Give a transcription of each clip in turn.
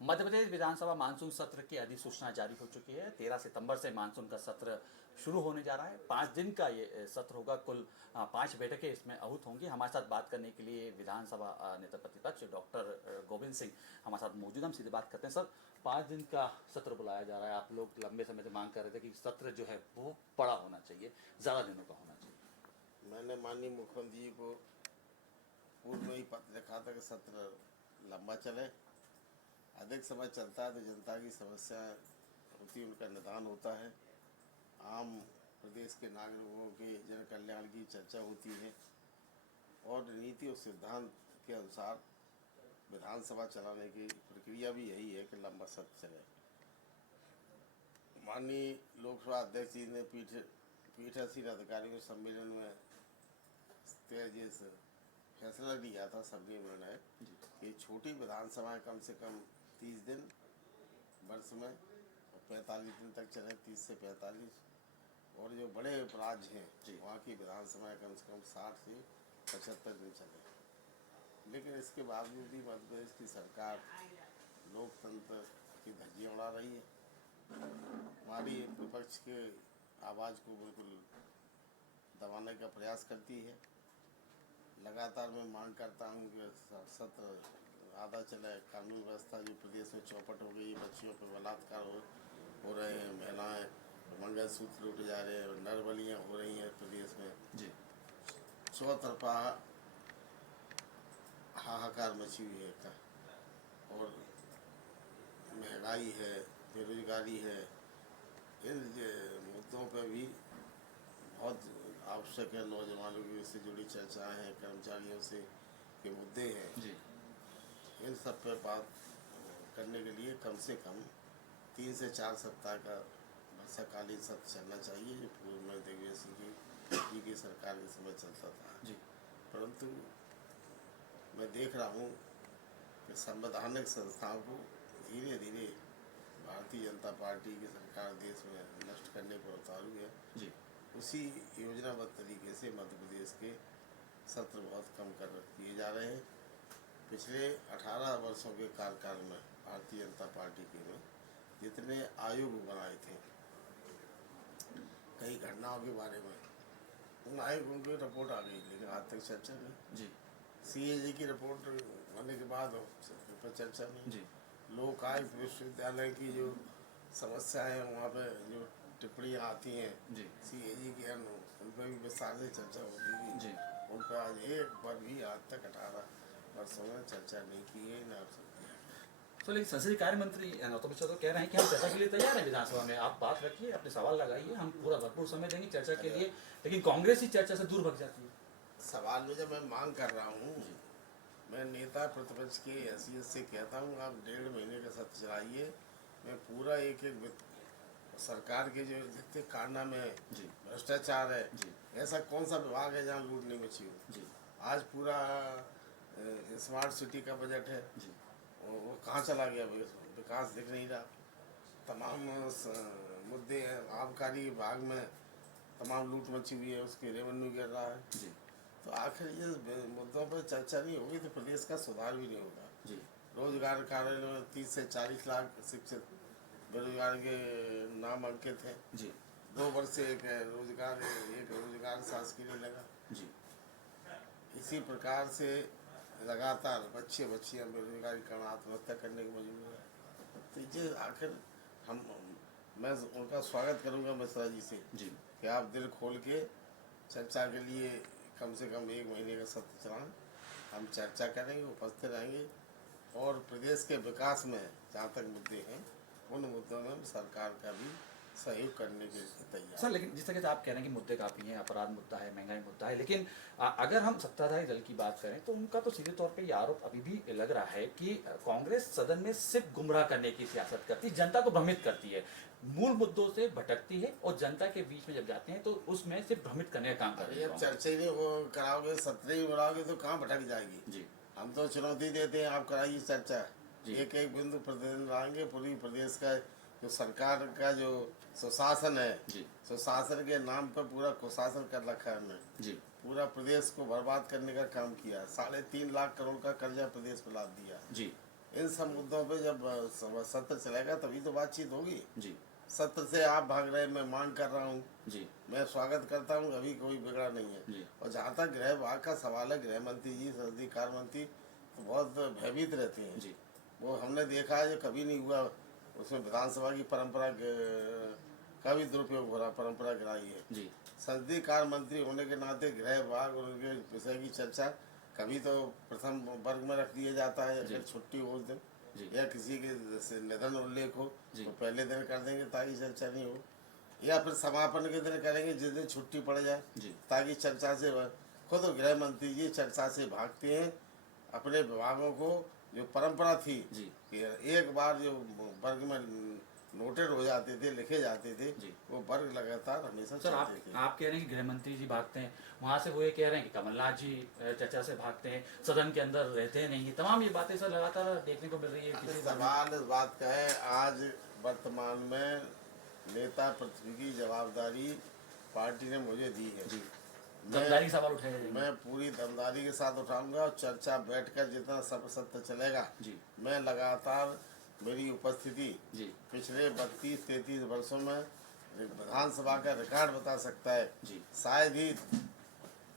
मध्य प्रदेश विधानसभा monsoon सत्र की अधिसूचना जारी हो चुकी है। 13 सितंबर से मानसून का सत्र शुरू होने जा रहा है। 5 दिन का ये सत्र होगा। कुल 5 बैठकें इसमें आहूत होंगी। हमारे साथ बात करने के लिए विधानसभा नेता प्रतिपक्ष डॉक्टर गोविंद सिंह हमारे साथ मौजूद। हम सीधे बात करते हैं। सर, 5 दिन का सत्र बुलाया जा रहा है। आप लोग लंबे समय से मांग कर रहे थे कि सत्र जो है वो बड़ा होना चाहिए, ज़्यादा दिनों का होना चाहिए। मैंने माननीय मुख्यमंत्री जी को पूर्व में ही पत्र लिखा था कि सत्र लंबा चले। अधिक समय चलता है तो जनता की समस्या होती, उनका निदान होता है, आम प्रदेश के नागरिकों के जन कल्याण की चर्चा होती है और नीति और सिद्धांत के अनुसार विधानसभा चलाने की प्रक्रिया भी यही है कि लंबा सत्र चले। माननीय लोकसभा अध्यक्ष जी ने पीठासीन अधिकारियों के सम्मेलन में तेज फैसला लिया था, सबने निर्णय कि छोटी विधानसभाएं कम से कम 30 दिन वर्ष में और 45 दिन तक चले, 30 से 45, और जो बड़े राज्य हैं वहाँ की विधानसभाएं कम से कम 60 से 75 दिन चले। लेकिन इसके बावजूद भी मध्य प्रदेश की सरकार लोकतंत्र की धज्जियाँ उड़ा रही है। हमारी विपक्ष के आवाज़ को बिल्कुल दबाने का प्रयास करती है। लगातार मैं मांग करता हूँ कि सत्र आधा चले। कानून व्यवस्था जो प्रदेश में चौपट हो गई, बच्चियों पर बलात्कार हो रहे हैं, महिलाएं मंगलसूत्र लूटे जा रहे हैं, नरबलियाँ हो रही हैं प्रदेश में जी, चौतरफा हाहाकार मची हुई है का, और महंगाई है, बेरोजगारी है। इन मुद्दों पर भी बहुत आवश्यक है। नौजवानों की से जुड़ी चर्चाएं हैं, कर्मचारियों से के मुद्दे हैं। जी, इन सब पर बात करने के लिए कम से कम 3 से 4 सप्ताह का वर्षाकालीन सत्र चलना चाहिए, जो पूर्व में दिग्विजय सिंह जी की सरकार के समय चलता था। जी, परंतु मैं देख रहा हूँ कि संवैधानिक संस्थाओं को धीरे धीरे भारतीय जनता पार्टी की सरकार देश में नष्ट करने पर उतारू है। जी, उसी योजनाबद्ध तरीके से मध्य प्रदेश के सत्र बहुत कम कर किए जा रहे हैं। पिछले 18 वर्षों के कार्यकाल में भारतीय जनता पार्टी के में जितने आयोग बनाए थे कई घटनाओं के बारे में, उन आयोगों की रिपोर्ट आ गई, लेकिन आज तक चर्चा नहीं। जी, सीएजी की रिपोर्ट होने के बाद पर चर्चा नहीं। जी, लोकायुक्त विश्वविद्यालय की जो समस्या है वहाँ पे जो टिप्पणियाँ आती हैं जी, सीएजी के उन पर भी विस्तार से चर्चा होती थी। जी। उन पर आज एक बार भी आज तक 18 वर्षों में चर्चा नहीं की है, ना हो सकती है। तो लेकिन संसदीय कार्य मंत्री नरोत्तम मिश्रा तो कह रहे हैं कि हम चर्चा के लिए तैयार हैं विधानसभा में। आप बात रखिए, अपने सवाल लगाइए, हम पूरा भरपूर समय देंगे चर्चा के लिए। लेकिन कांग्रेस ही चर्चा से दूर भग जाती है। सवाल में जब मैं मांग कर रहा हूँ, जी, मैं नेता प्रतिपक्ष की हैसियत से कहता हूँ आप 1.5 महीने का सत्र चलाइए। मैं पूरा एक एक सरकार के जो जितने कारनामे हैं, जी, भ्रष्टाचार है, जी, ऐसा कौन सा विभाग है जहाँ लूट नहीं मची हो। जी, आज पूरा स्मार्ट सिटी का बजट है, जी, वो कहाँ चला गया, विकास दिख नहीं रहा। तमाम मुद्दे हैं, आबकारी विभाग में तमाम लूट मची हुई है, उसके रेवेन्यू गिर रहा है। जी, तो आखिर ये मुद्दों पर चर्चा नहीं होगी तो प्रदेश का सुधार भी नहीं होगा। जी, रोजगार कार्यालय में 30 से 40 लाख शिक्षित बेरोजगार के नाम अंकित हैं। जी, 2 वर्ष से एक रोजगार शासकीय नहीं लगा। जी। इसी प्रकार से लगातार बच्चियां बेरोजगारी कारण आत्महत्या करने को मजबूर है। तो ये आखिर हम मैं उनका स्वागत करूंगा मिश्रा जी से जी, कि आप दिल खोल के चर्चा के लिए कम से कम 1 महीने का सत्र चलाएं। हम चर्चा करेंगे, उपस्थित रहेंगे और प्रदेश के विकास में जहाँ तक मुद्दे हैं उन मुद्दों में सरकार का भी सहयोग करने के लिए तैयार। सर, लेकिन जिस तरह से आप कह रहे हैं कि मुद्दे काफ़ी हैं, अपराध मुद्दा है, महंगाई मुद्दा है, लेकिन अगर हम सत्ताधारी दल की बात करें तो उनका तो सीधे तौर पे ये आरोप अभी भी लग रहा है कि कांग्रेस सदन में सिर्फ गुमराह करने की सियासत करती है, जनता को भ्रमित करती है, मूल मुद्दों से भटकती है और जनता के बीच में जब जाते हैं तो उसमें सिर्फ भ्रमित करने का काम कर रही है अब चर्चा ही नहीं वो कराओगे, सत्र ही बुलाओगे तो कहाँ भटक जाएगी। जी, हम तो चुनौती देते हैं, आप कराइए चर्चा। जी, एक एक बिंदु प्रतिदिन लाएंगे। पूरी प्रदेश का जो सरकार का जो सुशासन है, जी, सुशासन के नाम पर पूरा कुशासन कर रखा है हमने। जी, पूरा प्रदेश को बर्बाद करने का काम किया। 3.5 लाख करोड़ का कर्जा प्रदेश पर लाद दिया। जी, इन सब मुद्दों पे जब सत्र चलेगा तभी तो बातचीत होगी। जी सत्र से आप भाग रहे, मैं मांग कर रहा हूँ, जी मैं स्वागत करता हूँ, अभी कोई बिगड़ा नहीं है। जी और जहाँ तक गृह विभाग का सवाल है, गृह मंत्री जी, संसदीय कार्य मंत्री तो बहुत भयभीत रहते हैं। जी वो हमने देखा है, जो कभी नहीं हुआ उसमें विधानसभा की परंपरा का भी दुरुपयोग हो रहा, परंपरा गिराई है। जी संसदीय कार्य मंत्री होने के नाते गृह विभाग और उनके विषय की चर्चा कभी तो प्रथम वर्ग में रख दिया जाता है, जी। अगर छुट्टी हो उस दिन जी या किसी के जैसे निधन उल्लेख हो जी। तो पहले दिन कर देंगे ताकि चर्चा नहीं हो, या फिर समापन के दिन करेंगे जिस दिन छुट्टी पड़ जाए जी ताकि चर्चा से खुद गृह मंत्री जी चर्चा से भागते हैं। अपने विभागों को जो परंपरा थी जी कि एक बार जो वर्ग में नोटेड हो जाते थे, लिखे जाते थे, जी। वो वर्ग लगातार हमेशा सर चलते थे। आप कह रहे हैं कि गृह मंत्री जी भागते हैं, वहाँ से वो ये कह रहे हैं कि कमलनाथ जी चर्चा से भागते हैं, सदन के अंदर रहते नहीं, तमाम ये बातें सर लगातार देखने को मिल रही है। अगर किसी बात सवाल इस बात का है, आज वर्तमान में नेता पृथ्वी की जवाबदारी पार्टी ने मुझे दी है। जी मैं दमदारी का सवाल उठाया जाएगा। मैं पूरी दमदारी के साथ उठाऊंगा और चर्चा बैठकर जितना सब सत्य चलेगा, जी मैं लगातार मेरी उपस्थिति जी पिछले 32-33 वर्षों में विधानसभा का रिकॉर्ड बता सकता है। जी शायद ही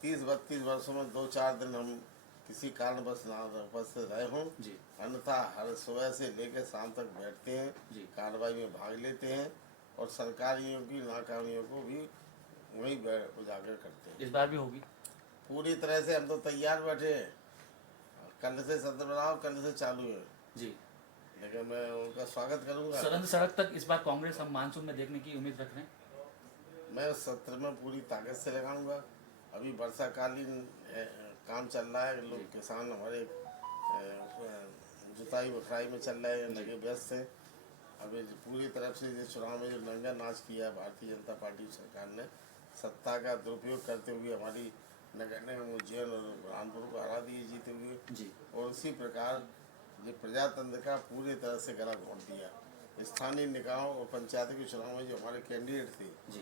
30-32 वर्षों में 2-4 दिन हम किसी कारणवश ना उपस्थित रहे हों, जी अन्यथा हर सुबह से लेकर शाम तक बैठते हैं, जी कार्रवाई में भाग लेते हैं और सरकारियों की नाकामियों को भी वहीं उजागर करते हैं। इस बार भी होगी। पूरी तरह से हम तो तैयार बैठे हैं, कल से सत्र बनाओ, कल से चालू है, जी लेकिन मैं उनका स्वागत करूंगा। सदन सड़क तक इस बार कांग्रेस हम मानसून में देखने की उम्मीद रख रहे हैं। मैं उस सत्र में पूरी ताकत से लगाऊंगा। अभी वर्षाकालीन काम चल रहा है, लोग किसान हमारे जुताई बखराई में चल रहे हैं, लगे व्यस्त हैं। अभी पूरी तरफ से ये चुनाव में जो नंगा नाच किया है भारतीय जनता पार्टी सरकार ने, सत्ता का दुरुपयोग करते हुए हमारी नगर निगम उज्जैन और रामपुर को हरा दिए जीते हुए, जी और उसी प्रकार ये प्रजातंत्र का पूरी तरह से गला घोंट दिया। स्थानीय निकायों और पंचायत के चुनाव में जो हमारे कैंडिडेट थे, जी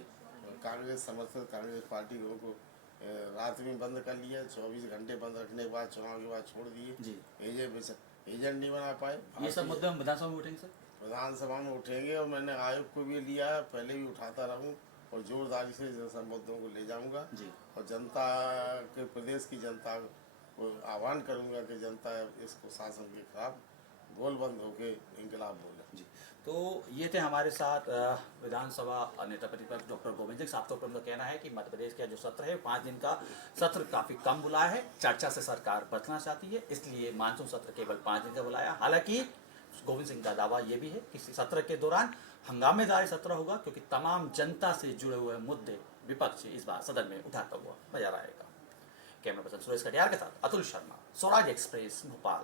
कांग्रेस समर्थित कांग्रेस पार्टी को रात में बंद कर लिया, 24 घंटे बंद रखने के बाद चुनाव के बाद छोड़ दिए। जी एजेंट नहीं बना पाए। ये सब मुद्दे हम विधानसभा में उठेंगे सर। विधानसभा में उठेंगे और मैंने आयोग को भी लिया, पहले भी उठाता रहूं और जोरदारी से इन सब मुद्दों को ले जाऊंगा जी और जनता के, प्रदेश की जनता को आह्वान करूंगा कि जनता इसको शासन के खिलाफ गोलबंद होकर इंकलाब बोले। जी तो ये थे हमारे साथ विधानसभा नेता प्रतिपक्ष डॉक्टर गोविंद सिंह साहब। तो उनका कहना है कि मध्य प्रदेश का जो सत्र है 5 दिन का सत्र काफ़ी कम बुलाया है, चर्चा से सरकार बचना चाहती है, इसलिए मानसून सत्र केवल 5 दिन का बुलाया। हालांकि गोविंद सिंह का दावा ये भी है कि सत्र के दौरान हंगामेदार सत्र होगा, क्योंकि तमाम जनता से जुड़े हुए मुद्दे विपक्ष इस बार सदन में उठाता हुआ नजर आएगा। कैमरा पर्सन सुरेश कटियार के साथ अतुल शर्मा, स्वराज एक्सप्रेस, भोपाल।